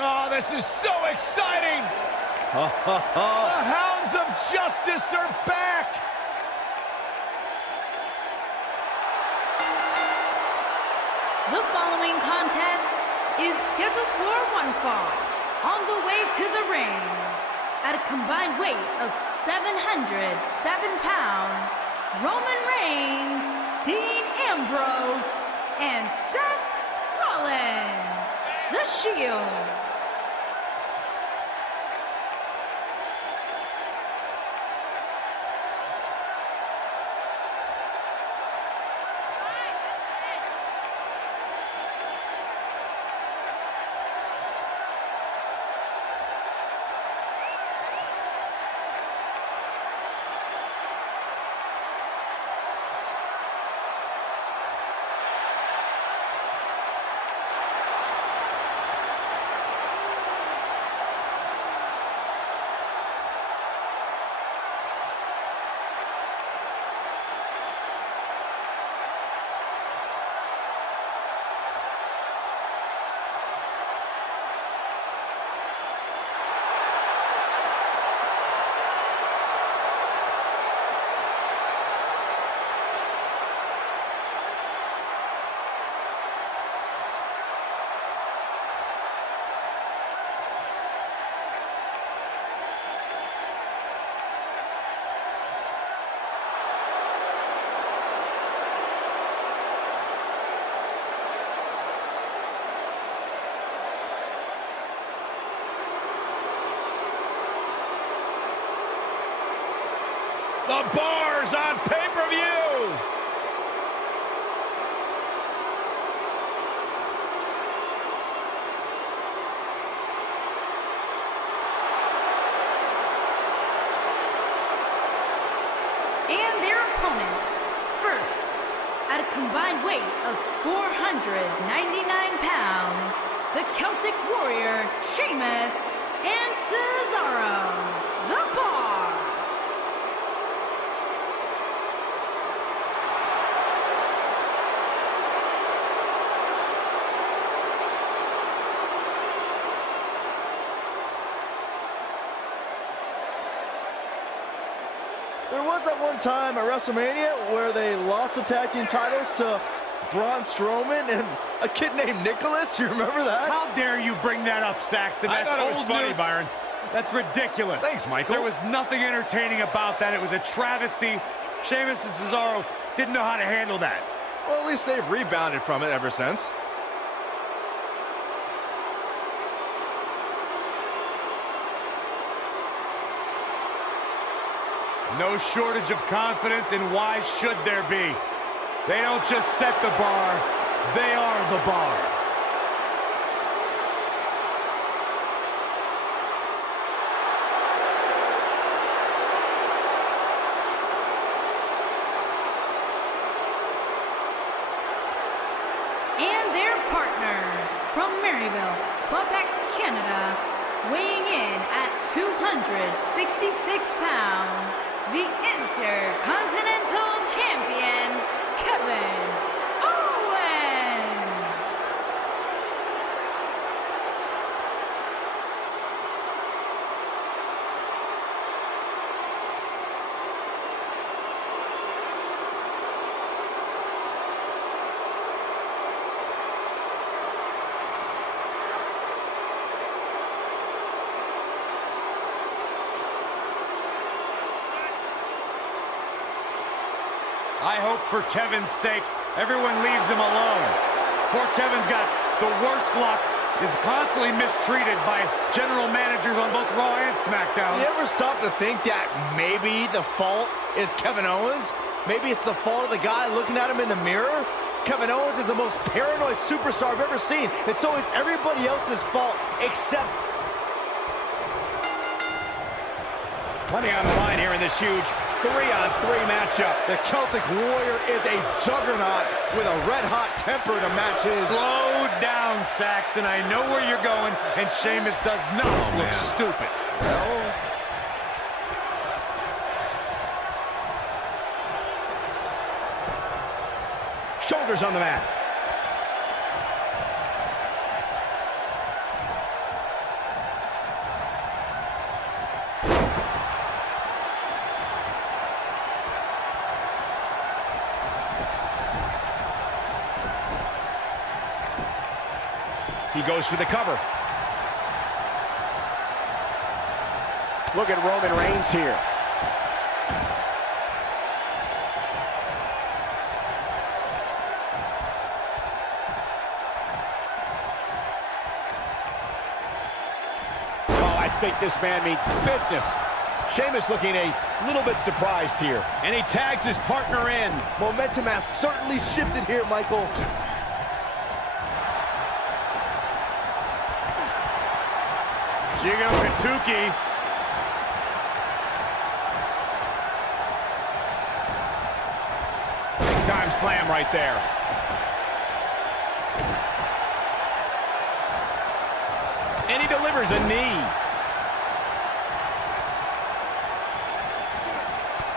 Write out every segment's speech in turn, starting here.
Oh, this is so exciting! The hounds of justice are back! The following contest is scheduled for one fall. On the way to the ring, at a combined weight of 707 pounds, Roman Reigns, Dean Ambrose, and Seth Rollins, The Shield. The Bar's on pay-per-view! And their opponents, first, at a combined weight of 499 pounds, the Celtic Warrior, Sheamus, and Cesaro, the Bar. There was that one time at WrestleMania where they lost the tag team titles to Braun Strowman and a kid named Nicholas. You remember that? How dare you bring that up, Saxton? I That's thought it was old funny, news. Byron. That's ridiculous. Thanks, Michael. There was nothing entertaining about that. It was a travesty. Sheamus and Cesaro didn't know how to handle that. Well, at least they've rebounded from it ever since. No shortage of confidence, and why should there be? They don't just set the bar, they are the bar. And their partner, from Maryville, Quebec, Canada, weighing in at 266 pounds, the Intercontinental Champion, Kevin Owens. I hope for Kevin's sake, everyone leaves him alone. Poor Kevin's got the worst luck, is constantly mistreated by general managers on both Raw and SmackDown. You ever stop to think that maybe the fault is Kevin Owens? Maybe it's the fault of the guy looking at him in the mirror? Kevin Owens is the most paranoid superstar I've ever seen. It's always everybody else's fault except... Plenty on the line here in this huge 3-on-3 matchup. The Celtic Warrior is a juggernaut with a red-hot temper to match his. Slow down, Saxton. I know where you're going, and Sheamus does not look stupid. Well, shoulders on the mat. He goes for the cover. Look at Roman Reigns here. Oh, I think this man means business. Sheamus looking a little bit surprised here. And he tags his partner in. Momentum has certainly shifted here, Michael. Jigo Katuki. Big time slam right there. And he delivers a knee.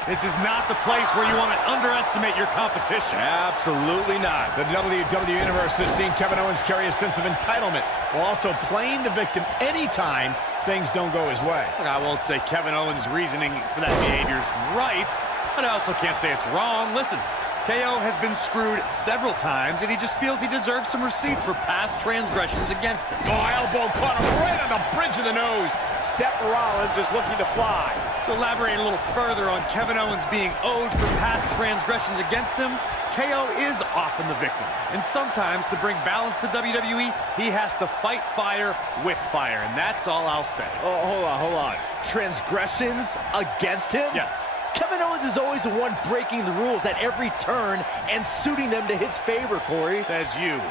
This is not the place where you want to underestimate your competition. Absolutely not. The WWE Universe has seen Kevin Owens carry a sense of entitlement while also playing the victim anytime things don't go his way. Look, I won't say Kevin Owens' reasoning for that behavior is right, but I also can't say it's wrong. Listen, KO has been screwed several times, and he just feels he deserves some receipts for past transgressions against him. Oh, elbow caught him right on the bridge of the nose. Seth Rollins is looking to fly. To elaborate a little further on Kevin Owens being owed for past transgressions against him, KO is often the victim. And sometimes, to bring balance to WWE, he has to fight fire with fire, and that's all I'll say. Oh, hold on. Transgressions against him? Yes. Kevin Owens is always the one breaking the rules at every turn and suiting them to his favor, Corey. Says you.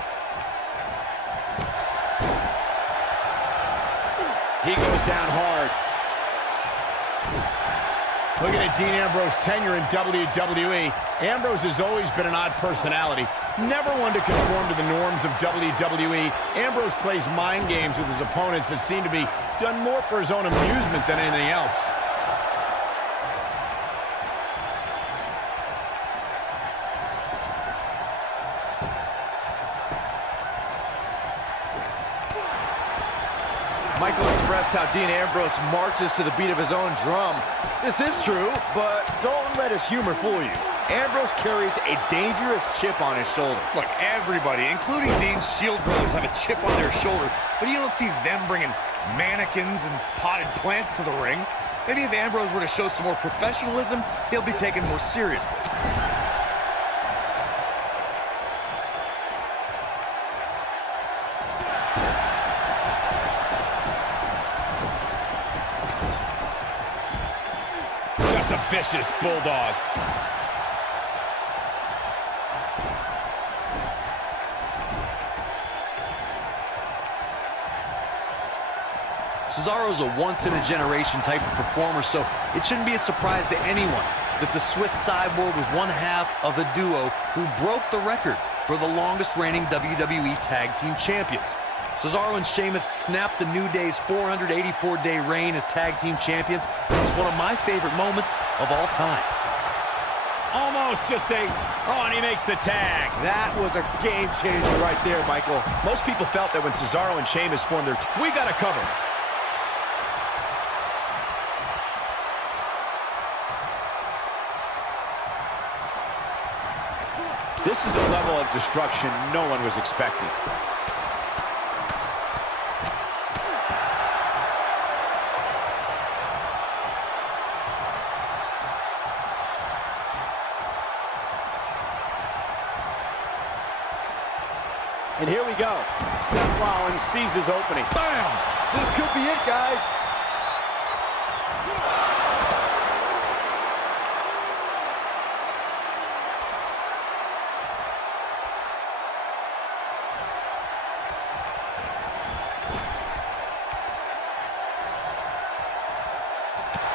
He goes down hard. Looking at Dean Ambrose's tenure in WWE, Ambrose has always been an odd personality. Never one to conform to the norms of WWE. Ambrose plays mind games with his opponents that seem to be done more for his own amusement than anything else. Michael expressed how Dean Ambrose marches to the beat of his own drum. This is true, but don't let his humor fool you. Ambrose carries a dangerous chip on his shoulder. Look, everybody, including Dean's Shield brothers, have a chip on their shoulder, but you don't see them bringing mannequins and potted plants to the ring. Maybe if Ambrose were to show some more professionalism, he'll be taken more seriously. Just a vicious bulldog. Cesaro's a once-in-a-generation type of performer, so it shouldn't be a surprise to anyone that the Swiss Cyborg was one half of a duo who broke the record for the longest-reigning WWE Tag Team Champions. Cesaro and Sheamus snapped the New Day's 484-day reign as Tag Team Champions, and it's one of my favorite moments of all time. Almost just oh, and he makes the tag. That was a game changer right there, Michael. Most people felt that when Cesaro and Sheamus formed their we got to cover. This is a level of destruction no one was expecting. And here we go. Seth Rollins sees his opening. Bam! This could be it, guys.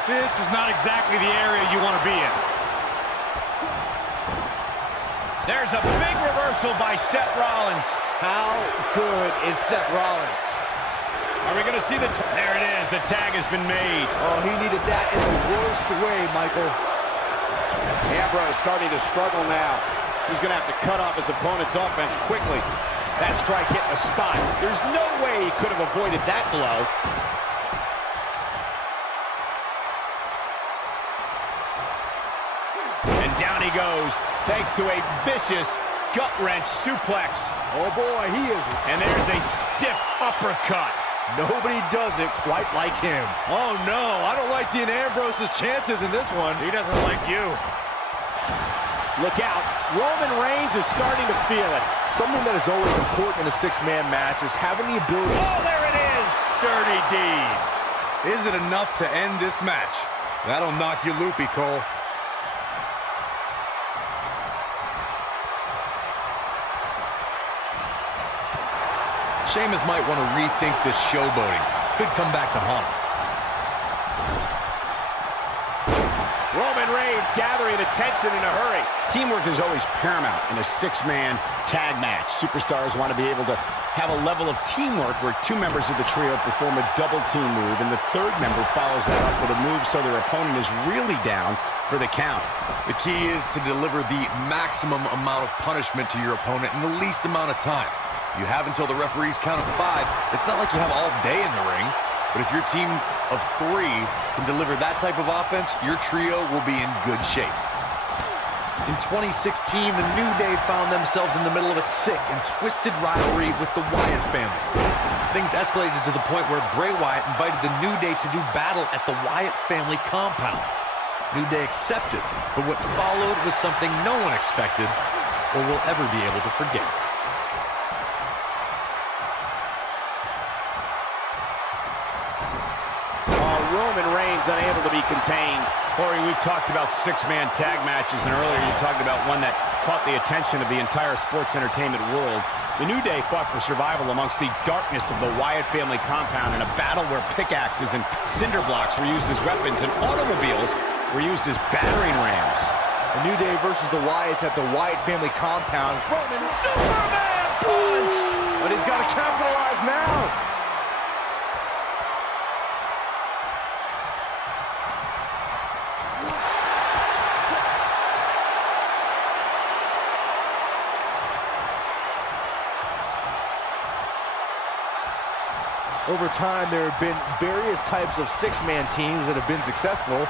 This is not exactly the area you want to be in. There's a big reversal by Seth Rollins. How good is Seth Rollins? Are we going to see there it is. The tag has been made. Oh, he needed that in the worst way, Michael. Ambrose starting to struggle now. He's going to have to cut off his opponent's offense quickly. That strike hit the spot. There's no way he could have avoided that blow. And down he goes, thanks to a vicious gut-wrench suplex. Oh, boy, he is. And there's a stiff uppercut. Nobody does it quite like him. Oh, no. I don't like Dean Ambrose's chances in this one. He doesn't like you. Look out. Roman Reigns is starting to feel it. Something that is always important in a six-man match is having the ability... Oh, there it is! Dirty deeds. Is it enough to end this match? That'll knock you loopy, Cole. Sheamus might want to rethink this showboating. Could come back to haunt him. Roman Reigns gathering attention in a hurry. Teamwork is always paramount in a six-man tag match. Superstars want to be able to have a level of teamwork where two members of the trio perform a double team move, and the third member follows that up with a move so their opponent is really down for the count. The key is to deliver the maximum amount of punishment to your opponent in the least amount of time. You have until the referee's count of 5. It's not like you have all day in the ring. But if your team of 3 can deliver that type of offense, your trio will be in good shape. In 2016, the New Day found themselves in the middle of a sick and twisted rivalry with the Wyatt family. Things escalated to the point where Bray Wyatt invited the New Day to do battle at the Wyatt family compound. New Day accepted, but what followed was something no one expected or will ever be able to forget. Roman Reigns unable to be contained. Corey, we've talked about six-man tag matches, and earlier you talked about one that caught the attention of the entire sports entertainment world. The New Day fought for survival amongst the darkness of the Wyatt family compound in a battle where pickaxes and cinder blocks were used as weapons and automobiles were used as battering rams. The New Day versus the Wyatts at the Wyatt family compound. Roman Superman punch! But he's got to capitalize now. Over time, there have been various types of six-man teams that have been successful.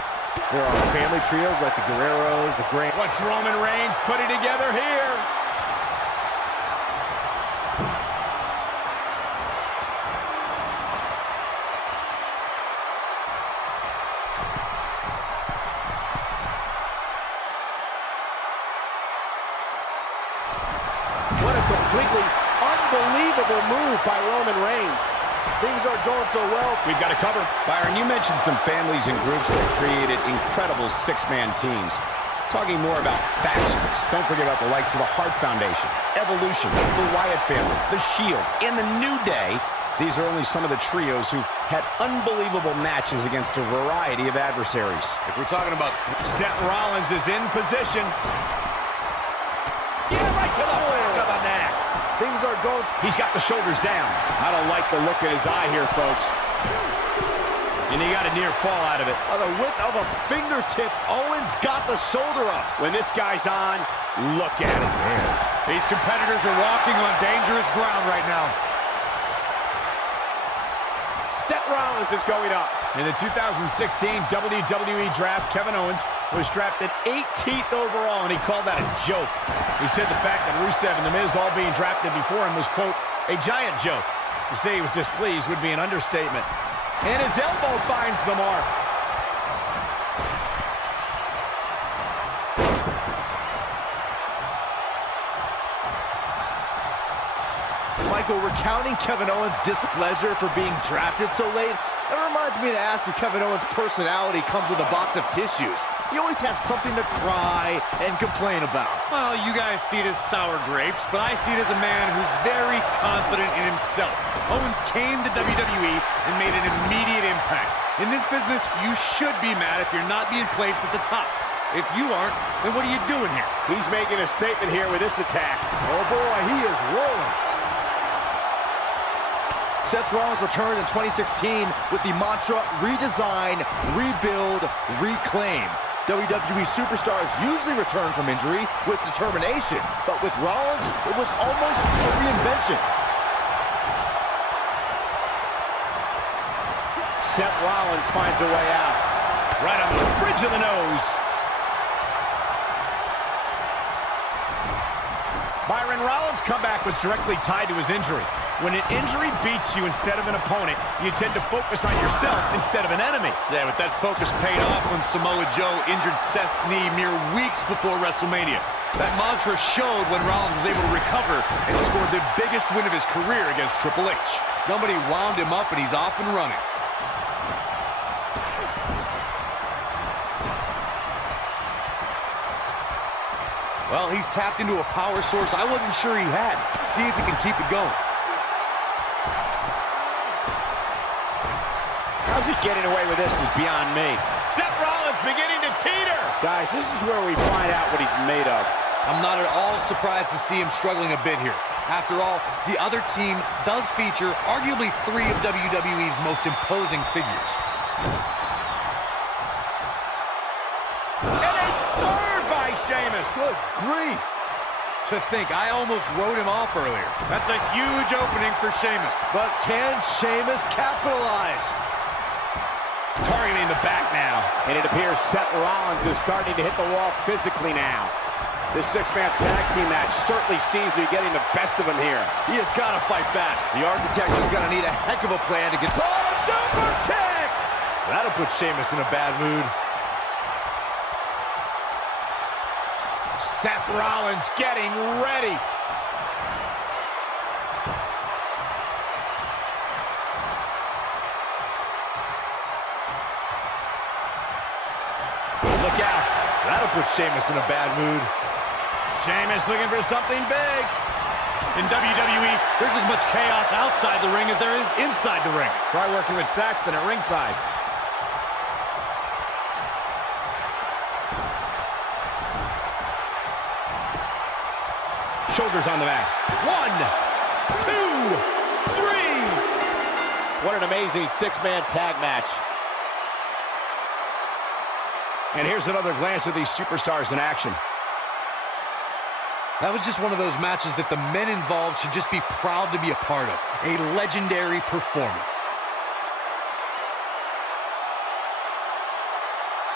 There are family trios like the Guerreros, the Grand... What's Roman Reigns putting together here? What a completely unbelievable move by Roman Reigns. Things aren't going so well. We've got to cover. Byron, you mentioned some families and groups that created incredible six-man teams. Talking more about factions, don't forget about the likes of the Hart Foundation, Evolution, the Wyatt family, the Shield, and the New Day. These are only some of the trios who've had unbelievable matches against a variety of adversaries. If we're talking about... Seth Rollins is in position. Yeah, right to the back of the neck. Things are going... He's got the shoulders down. I don't like the look in his eye here, folks. And he got a near fall out of it. On the width of a fingertip, Owens got the shoulder up. When this guy's on, look at it, man. These competitors are walking on dangerous ground right now. Seth Rollins is going up. In the 2016 WWE Draft, Kevin Owens was drafted 18th overall, and he called that a joke. He said the fact that Rusev and The Miz all being drafted before him was, quote, a giant joke. To say he was displeased would be an understatement. And his elbow finds the mark. Michael, recounting Kevin Owens' displeasure for being drafted so late, that reminds me to ask if Kevin Owens' personality comes with a box of tissues. He always has something to cry and complain about. Well, you guys see it as sour grapes, but I see it as a man who's very confident in himself. Owens came to WWE and made an immediate impact. In this business, you should be mad if you're not being placed at the top. If you aren't, then what are you doing here? He's making a statement here with this attack. Oh boy, he is rolling. Seth Rollins returned in 2016 with the mantra, redesign, rebuild, reclaim. WWE superstars usually return from injury with determination, but with Rollins, it was almost a reinvention. Seth Rollins finds a way out. Right on the bridge of the nose. Byron Rollins' comeback was directly tied to his injury. When an injury beats you instead of an opponent, you tend to focus on yourself instead of an enemy. Yeah, but that focus paid off when Samoa Joe injured Seth's knee mere weeks before WrestleMania. That mantra showed when Rollins was able to recover and scored the biggest win of his career against Triple H. Somebody wound him up and he's off and running. Well, he's tapped into a power source I wasn't sure he had. See if he can keep it going. How's he getting away with this is beyond me. Seth Rollins beginning to teeter. Guys, this is where we find out what he's made of. I'm not at all surprised to see him struggling a bit here. After all, the other team does feature arguably 3 of WWE's most imposing figures. And a third by Sheamus. Good grief. To think, I almost wrote him off earlier. That's a huge opening for Sheamus. But can Sheamus capitalize? Targeting the back now. And it appears Seth Rollins is starting to hit the wall physically now. This 6-man tag team match certainly seems to be getting the best of him here. He has got to fight back. The architect is going to need a heck of a plan to get... Oh, super kick! That'll put Sheamus in a bad mood. Seth Rollins getting ready. Look out. That'll put Sheamus in a bad mood. Sheamus looking for something big. In WWE, there's as much chaos outside the ring as there is inside the ring. Try working with Saxton at ringside. Shoulders on the mat. 1, 2, 3. What an amazing 6-man tag match. And here's another glance at these superstars in action. That was just one of those matches that the men involved should just be proud to be a part of. A legendary performance.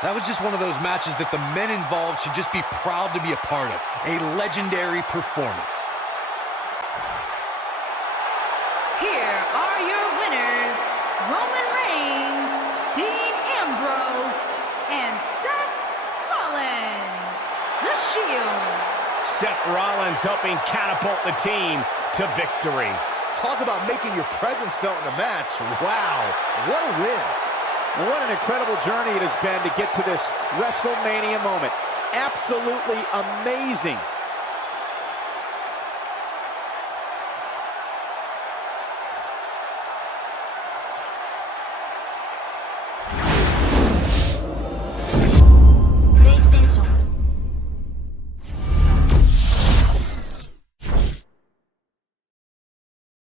That was just one of those matches that the men involved should just be proud to be a part of. A legendary performance. Here are your winners, Roman Reigns, Dean Ambrose, and Seth Rollins. The Shield. Seth Rollins helping catapult the team to victory. Talk about making your presence felt in a match. Wow, what a win. And what an incredible journey it has been to get to this WrestleMania moment. Absolutely amazing.